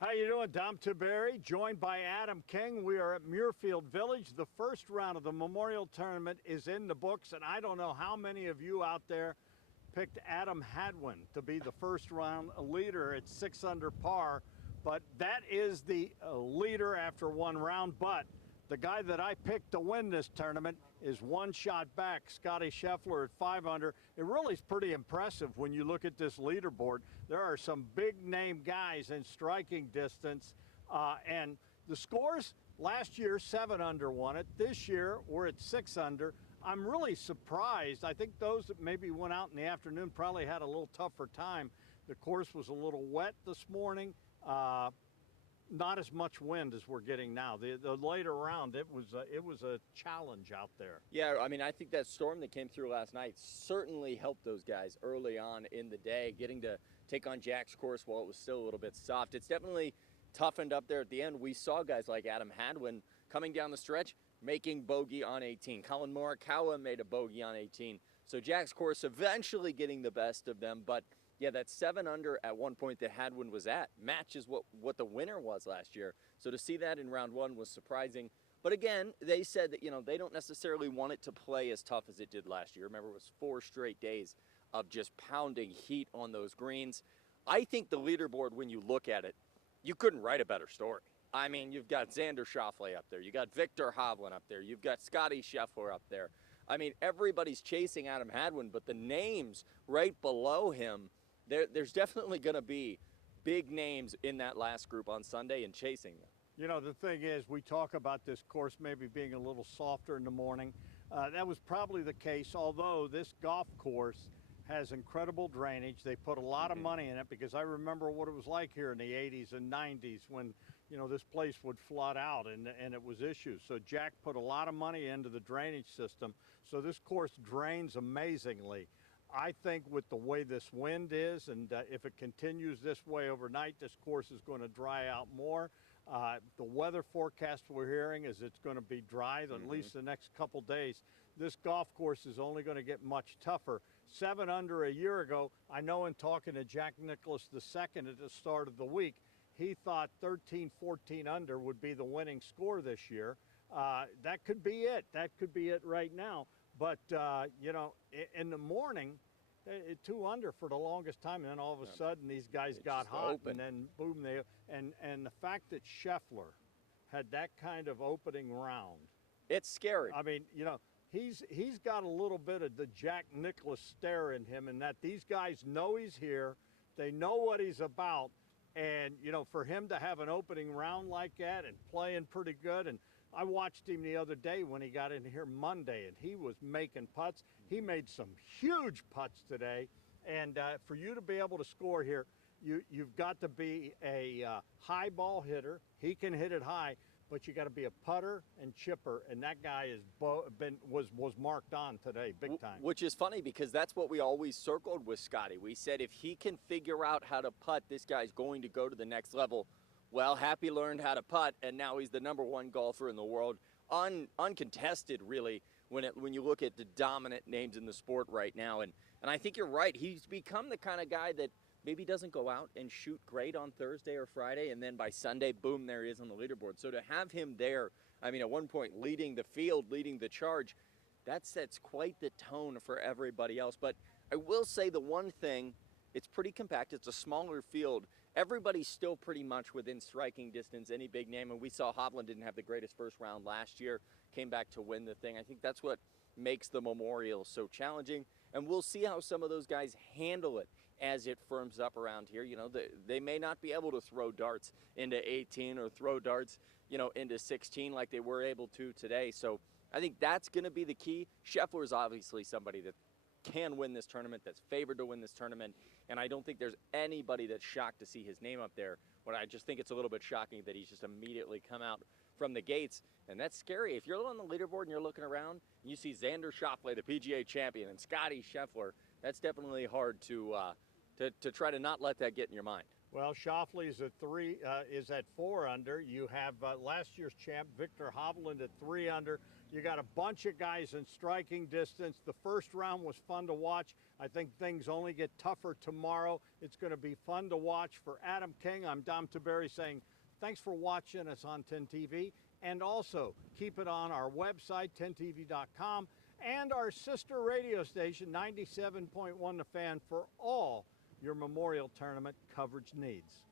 How you doing? Dom Tiberi, joined by Adam King. We are at Muirfield Village. The first round of the Memorial Tournament is in the books, and I don't know how many of you out there picked Adam Hadwin to be the first round leader at 6 under par, but that is the leader after one round. But the guy that I picked to win this tournament is one shot back, Scotty Scheffler at 5 under. It really is pretty impressive when you look at this leaderboard. There are some big name guys in striking distance, and the scores last year 7 under won it. This year we're at 6 under. I'm really surprised. I think those that maybe went out in the afternoon probably had a little tougher time. The course was a little wet this morning. Not as much wind as we're getting now. The later round, it was a challenge out there. Yeah, I mean, I think that storm that came through last night certainly helped those guys early on in the day, getting to take on Jack's course while it was still a little bit soft. It's definitely toughened up there at the end. We saw guys like Adam Hadwin coming down the stretch, making bogey on 18. Colin Morikawa made a bogey on 18. So Jack's course eventually getting the best of them, but yeah, that 7 under at one point that Hadwin was at matches what the winner was last year. So to see that in round one was surprising. But again, they said that, they don't necessarily want it to play as tough as it did last year. Remember, it was 4 straight days of just pounding heat on those greens. I think the leaderboard, when you look at it, you couldn't write a better story. I mean, you've got Xander Schauffele up there. You got Viktor Hovland up there. You've got Scotty Scheffler up there. I mean, everybody's chasing Adam Hadwin, but the names right below him, there's definitely going to be big names in that last group on Sunday and chasing them. The thing is, we talk about this course maybe being a little softer in the morning. That was probably the case, although this golf course has incredible drainage. They put a lot of money in it, because I remember what it was like here in the 80s and 90s when, this place would flood out and it was issues. So Jack put a lot of money into the drainage system. So this course drains amazingly. I think with the way this wind is, and if it continues this way overnight, this course is going to dry out more. The weather forecast we're hearing is it's going to be dry at least the next couple days. This golf course is only going to get much tougher. 7 under a year ago, I know in talking to Jack Nicklaus II at the start of the week, he thought 13, 14 under would be the winning score this year. That could be it. That could be it right now. But, in the morning, 2 under for the longest time, and then all of a sudden these guys got hot, and then boom, and the fact that Scheffler had that kind of opening round. It's scary. I mean, he's got a little bit of the Jack Nicklaus stare in him, and that these guys know he's here, they know what he's about, and, for him to have an opening round like that and playing pretty good, and I watched him the other day when he got in here Monday, and he was making putts. He made some huge putts today, and for you to be able to score here, you've got to be a high ball hitter. He can hit it high, but you got to be a putter and chipper, and that guy was marked on today big time. Which is funny, because that's what we always circled with Scotty. We said if he can figure out how to putt, this guy's going to go to the next level. Well, Happy learned how to putt, and now he's the #1 golfer in the world, uncontested, really, when you look at the dominant names in the sport right now. And I think you're right. He's become the kind of guy that maybe doesn't go out and shoot great on Thursday or Friday, and then by Sunday, boom, there he is on the leaderboard. So to have him there, I mean, at one point leading the field, leading the charge, that sets quite the tone for everybody else. But I will say the one thing, it's pretty compact. It's a smaller field. Everybody's still pretty much within striking distance, any big name. And we saw Hovland didn't have the greatest first round last year, came back to win the thing. I think that's what makes the Memorial so challenging. And we'll see how some of those guys handle it as it firms up around here. They may not be able to throw darts into 18 or throw darts, into 16 like they were able to today. So I think that's going to be the key. Scheffler is obviously somebody that can win this tournament, that's favored to win this tournament, and I don't think there's anybody that's shocked to see his name up there. But I just think it's a little bit shocking that he's just immediately come out from the gates, and that's scary. If you're on the leaderboard and you're looking around and you see Xander Schauffele, the PGA champion, and Scotty Scheffler, that's definitely hard to try to not let that get in your mind. Well, Shoffley is at 4 under. You have last year's champ Victor Hovland at 3 under. You got a bunch of guys in striking distance. The first round was fun to watch. I think things only get tougher tomorrow. It's going to be fun to watch. For Adam King, I'm Dom Tiberi saying thanks for watching us on 10TV. And also keep it on our website, 10tv.com, and our sister radio station, 97.1 The Fan, for all your Memorial Tournament coverage needs.